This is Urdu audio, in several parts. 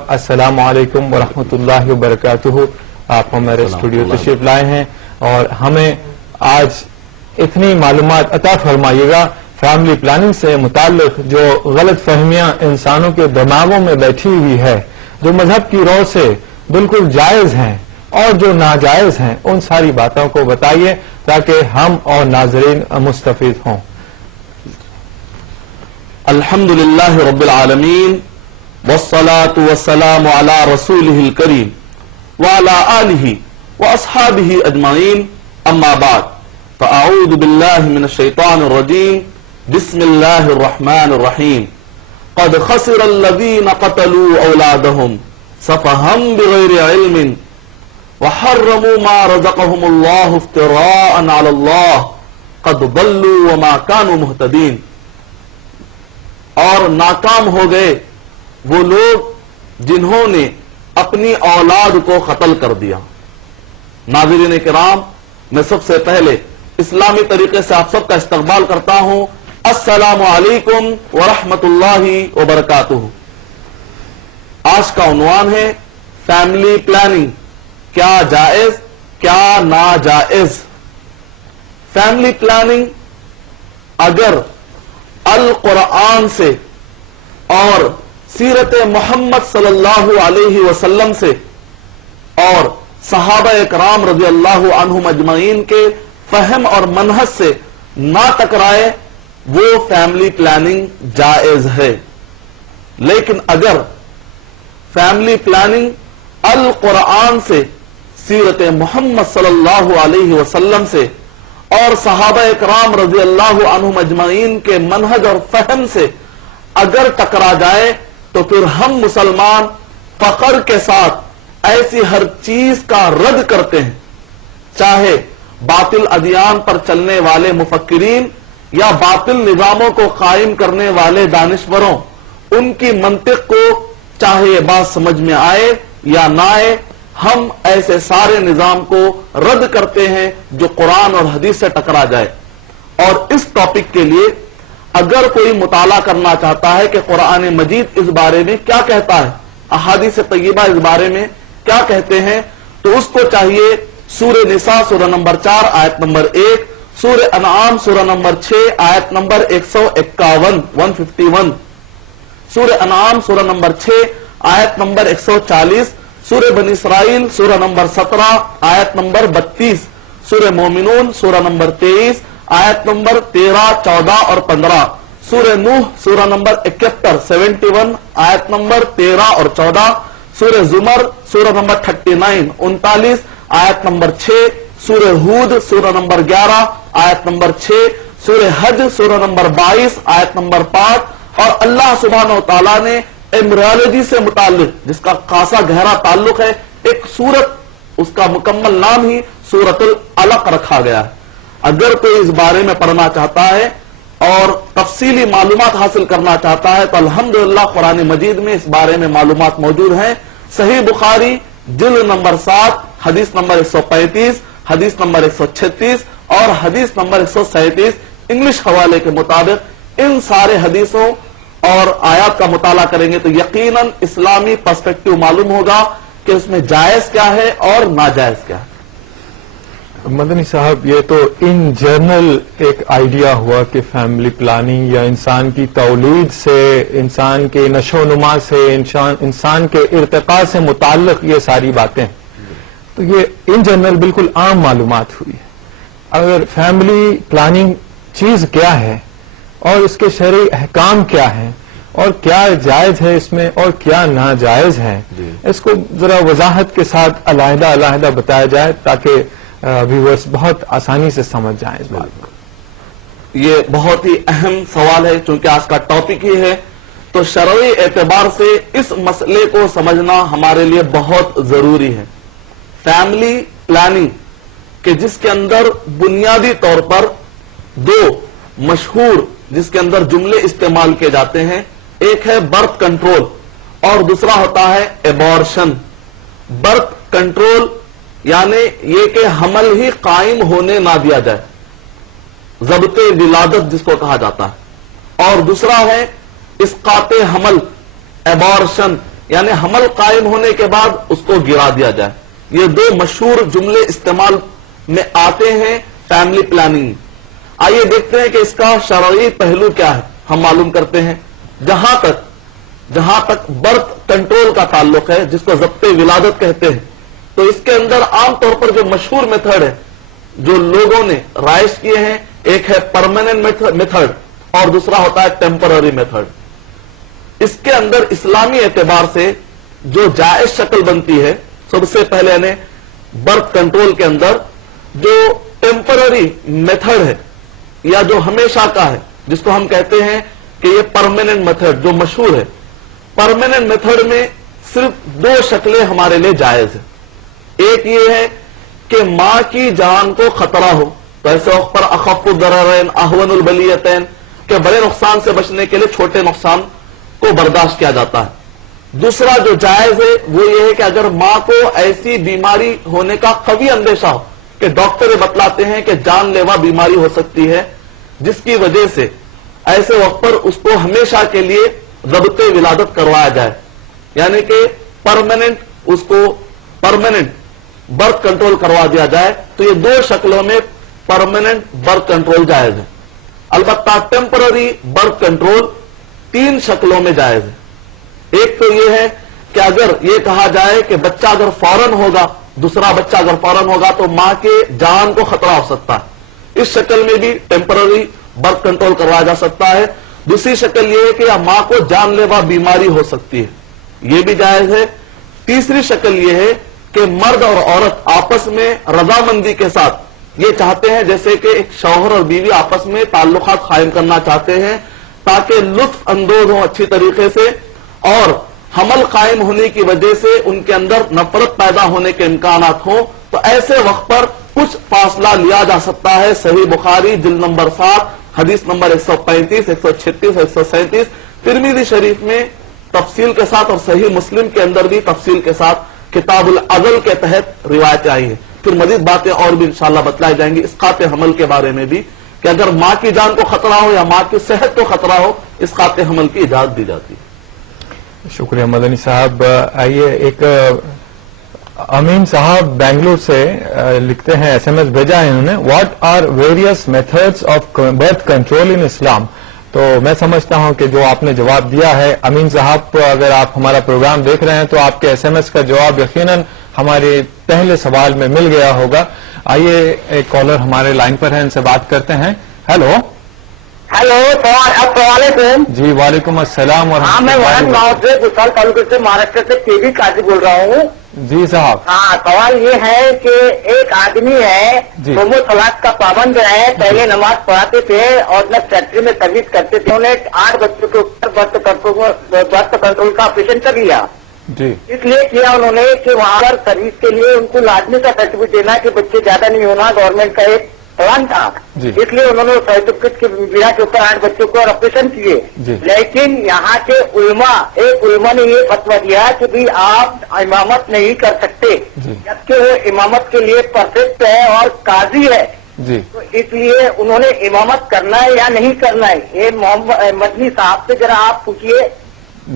السلام علیکم ورحمۃ اللہ وبرکاتہ۔ آپ ہمارے اسٹوڈیو تشریف لائے ہیں اور ہمیں آج اتنی معلومات عطا فرمائیے گا فیملی پلاننگ سے متعلق جو غلط فہمیاں انسانوں کے دماغوں میں بیٹھی ہوئی ہے، جو مذہب کی رو سے بالکل جائز ہیں اور جو ناجائز ہیں، ان ساری باتوں کو بتائیے تاکہ ہم اور ناظرین مستفید ہوں۔ الحمدللہ رب العالمین والصلاة والسلام على رسوله الكريم وعلى آله وأصحابه أجمعين أما بعد فأعوذ بالله من الشيطان الرجيم بسم الله الرحمن الرحيم قد خسر الذين قتلوا أولادهم سفها بغير علم وحرموا ما رزقهم الله افتراء على الله قد ضلوا وما كانوا مهتدين۔ اور ناکام ہو گئے وہ لوگ جنہوں نے اپنی اولاد کو قتل کر دیا۔ ناظرین کرام، میں سب سے پہلے اسلامی طریقے سے آپ سب کا استقبال کرتا ہوں۔ السلام علیکم ورحمۃ اللہ وبرکاتہ۔ آج کا عنوان ہے فیملی پلاننگ، کیا جائز کیا ناجائز۔ فیملی پلاننگ اگر القرآن سے اور سیرت محمد صلی اللہ علیہ وسلم سے اور صحابہ اکرام رضی اللہ عنہم اجمعین کے فہم اور منہج سے نہ ٹکرائے وہ فیملی پلاننگ جائز ہے۔ لیکن اگر فیملی پلاننگ القرآن سے، سیرت محمد صلی اللہ علیہ وسلم سے اور صحابہ اکرام رضی اللہ عنہم اجمعین کے منہج اور فہم سے اگر ٹکرا جائے تو پھر ہم مسلمان فخر کے ساتھ ایسی ہر چیز کا رد کرتے ہیں، چاہے باطل ادیان پر چلنے والے مفکرین یا باطل نظاموں کو قائم کرنے والے دانشوروں، ان کی منطق کو چاہے یہ بات سمجھ میں آئے یا نہ آئے، ہم ایسے سارے نظام کو رد کرتے ہیں جو قرآن اور حدیث سے ٹکرا جائے۔ اور اس ٹاپک کے لیے اگر کوئی مطالعہ کرنا چاہتا ہے کہ قرآن مجید اس بارے میں کیا کہتا ہے، احادیث طیبہ اس بارے میں کیا کہتے ہیں، تو اس کو چاہیے سورہ نساء سورہ نمبر 4 آیت نمبر 1، سورہ انعام سورہ نمبر 6 آیت نمبر 151، سورہ انعام سورہ نمبر 6 آیت نمبر 140، سورہ بنی اسرائیل سورہ نمبر 17 آیت نمبر 32، سورہ مومنون سورہ نمبر 23 آیت نمبر 13، 14 اور 15، سورہ نوح سورہ نمبر 71 آیت نمبر 13 اور 14، سورہ زمر سورہ نمبر 39 آیت نمبر 6، سورہ ہود سورہ نمبر 11 آیت نمبر 6، سورہ حج سورہ نمبر 22 آیت نمبر 5۔ اور اللہ سبحانہ و تعالیٰ نے ایمبریولوجی سے متعلق، جس کا خاصا گہرا تعلق ہے، ایک سورت، اس کا مکمل نام ہی سورۃ العلق رکھا گیا ہے۔ اگر کوئی اس بارے میں پڑھنا چاہتا ہے اور تفصیلی معلومات حاصل کرنا چاہتا ہے تو الحمدللہ قرآن مجید میں اس بارے میں معلومات موجود ہیں۔ صحیح بخاری جلد نمبر 7 حدیث نمبر 135، حدیث نمبر 136 اور حدیث نمبر 137 انگلش حوالے کے مطابق ان سارے حدیثوں اور آیات کا مطالعہ کریں گے تو یقیناً اسلامی پرسپیکٹو معلوم ہوگا کہ اس میں جائز کیا ہے اور ناجائز کیا ہے۔ مدنی صاحب، یہ تو ان جنرل ایک آئیڈیا ہوا کہ فیملی پلاننگ یا انسان کی تولید سے، انسان کے نشو و نما سے، انسان کے ارتقاء سے متعلق یہ ساری باتیں، تو یہ ان جنرل بالکل عام معلومات ہوئی ہے۔ اگر فیملی پلاننگ چیز کیا ہے اور اس کے شرعی احکام کیا ہیں اور کیا جائز ہے اس میں اور کیا ناجائز ہے، اس کو ذرا وضاحت کے ساتھ علیحدہ علیحدہ بتایا جائے تاکہ ویورز بہت آسانی سے سمجھ جائیں اس بات کو۔ یہ بہت ہی اہم سوال ہے، چونکہ آج کا ٹاپک ہی ہے، تو شرعی اعتبار سے اس مسئلے کو سمجھنا ہمارے لیے بہت ضروری ہے۔ فیملی پلاننگ کہ جس کے اندر بنیادی طور پر دو مشہور جس کے اندر جملے استعمال کیے جاتے ہیں، ایک ہے برتھ کنٹرول اور دوسرا ہوتا ہے ایبارشن۔ برتھ کنٹرول یعنی یہ کہ حمل ہی قائم ہونے نہ دیا جائے، ضبط ولادت جس کو کہا جاتا ہے، اور دوسرا ہے اسقاط حمل، ایبارشن، یعنی حمل قائم ہونے کے بعد اس کو گرا دیا جائے. یہ دو مشہور جملے استعمال میں آتے ہیں فیملی پلاننگ. آئیے دیکھتے ہیں کہ اس کا شرعی پہلو کیا ہے. ہم معلوم کرتے ہیں جہاں تک برتھ کنٹرول کا تعلق ہے، جس کو ضبط ولادت کہتے ہیں، تو اس کے اندر عام طور پر جو مشہور میتھڈ ہے جو لوگوں نے رائج کیے ہیں، ایک ہے پرماننٹ میتھڈ اور دوسرا ہوتا ہے ٹیمپرری میتھڈ. اس کے اندر اسلامی اعتبار سے جو جائز شکل بنتی ہے، سب سے پہلے یعنی برتھ کنٹرول کے اندر جو ٹیمپرری میتھڈ ہے یا جو ہمیشہ کا ہے، جس کو ہم کہتے ہیں کہ یہ پرماننٹ میتھڈ جو مشہور ہے. پرماننٹ میتھڈ میں صرف دو شکلیں ہمارے لیے جائز ہیں. ایک یہ ہے کہ ماں کی جان کو خطرہ ہو، تو ایسے وقت پر اخف الضررین اہون البلیتین، کہ بڑے نقصان سے بچنے کے لیے چھوٹے نقصان کو برداشت کیا جاتا ہے. دوسرا جو جائز ہے وہ یہ ہے کہ اگر ماں کو ایسی بیماری ہونے کا قوی اندیشہ ہو کہ ڈاکٹر بتلاتے ہیں کہ جان لیوا بیماری ہو سکتی ہے، جس کی وجہ سے ایسے وقت پر اس کو ہمیشہ کے لیے ضبط ولادت کروایا جائے، یعنی کہ پرماننٹ برتھ کنٹرول کروا دیا جائے، تو یہ دو شکلوں میں پرماننٹ برتھ کنٹرول جائز ہے. البتہ ٹیمپرری برتھ کنٹرول تین شکلوں میں جائز ہے. ایک تو یہ ہے کہ اگر یہ کہا جائے کہ بچہ اگر فوراً ہوگا، دوسرا بچہ اگر فوراً ہوگا تو ماں کے جان کو خطرہ ہو سکتا ہے، اس شکل میں بھی ٹیمپرری برتھ کنٹرول کروایا جا سکتا ہے. دوسری شکل یہ ہے کہ ماں کو جان لیوا بیماری ہو سکتی ہے، یہ بھی جائز ہے. تیسری شکل یہ ہے کہ مرد اور عورت آپس میں رضامندی کے ساتھ یہ چاہتے ہیں، جیسے کہ ایک شوہر اور بیوی آپس میں تعلقات قائم کرنا چاہتے ہیں تاکہ لطف اندوز ہوں اچھی طریقے سے، اور حمل قائم ہونے کی وجہ سے ان کے اندر نفرت پیدا ہونے کے امکانات ہوں، تو ایسے وقت پر کچھ فاصلہ لیا جا سکتا ہے. صحیح بخاری جلد نمبر 7 حدیث نمبر 135 136 137، ترمذی شریف میں تفصیل کے ساتھ، اور صحیح مسلم کے اندر بھی تفصیل کے ساتھ کتاب العدل کے تحت روایتیں آئی ہیں. پھر مزید باتیں اور بھی انشاءاللہ بتلائی جائیں گی اسقاط حمل کے بارے میں بھی، کہ اگر ماں کی جان کو خطرہ ہو یا ماں کی صحت کو خطرہ ہو، اسقاط حمل کی اجازت دی جاتی ہے. شکریہ مدنی صاحب. آئیے ایک امین صاحب بنگلور سے لکھتے ہیں، ایس ایم ایس بھیجا ہے انہوں نے، what are various methods of birth control in Islam. تو میں سمجھتا ہوں کہ جو آپ نے جواب دیا ہے امین صاحب کو، اگر آپ ہمارا پروگرام دیکھ رہے ہیں تو آپ کے ایس ایم ایس کا جواب یقیناً ہمارے پہلے سوال میں مل گیا ہوگا. آئیے ایک کالر ہمارے لائن پر ہیں، ان سے بات کرتے ہیں. ہیلو السلام علیکم. جی وعلیکم السلام ہاں میں ورن گاؤں سے گسال تعلقے سے مہاراشٹر سے کے وی قاضی بول رہا ہوں. جی صاحب. ہاں سوال یہ ہے کہ ایک آدمی ہے جی. وہ صلاۃ کا پابند ہے، پہلے نماز پڑھاتے تھے اور جب فیکٹری میں سروس کرتے تھے، انہوں نے 8 بچوں کے اوپر برتھ کنٹرول کا آپریشن کر لیا. جی اس لیے کیا انہوں نے کہ وہاں پر سروس کے لیے ان کو لازمی کا سرٹیفکیٹ دینا کہ بچے زیادہ نہیں ہونا، گورنمنٹ کا ایک پلان تھا. جی. اس لیے انہوں نے سرٹیفکیٹ کے بنا کے اوپر 8 بچوں کو آپریشن کیے. جی. لیکن یہاں کے ایک علماء نے یہ فتویٰ دیا کہ بھی آپ امامت نہیں کر سکتے، جی. جبکہ وہ امامت کے لیے پرفیکٹ ہے اور قاضی ہے. جی تو اس لیے انہوں نے امامت کرنا ہے یا نہیں کرنا ہے، یہ مدنی صاحب سے ذرا آپ پوچھیے.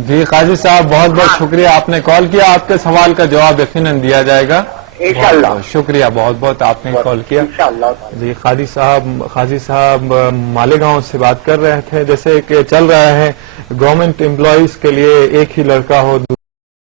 جی قاضی صاحب بہت بہت شکریہ، آپ نے کال کیا، آپ کے سوال کا جواب یقیناً دیا جائے گا. انشاءاللہ. بہت بہت شکریہ، بہت بہت آپ نے کال کیا. انشاءاللہ. جی قاضی صاحب مالیگاؤں سے بات کر رہے تھے. جیسے کہ چل رہا ہے گورنمنٹ امپلائیز کے لیے ایک ہی لڑکا ہو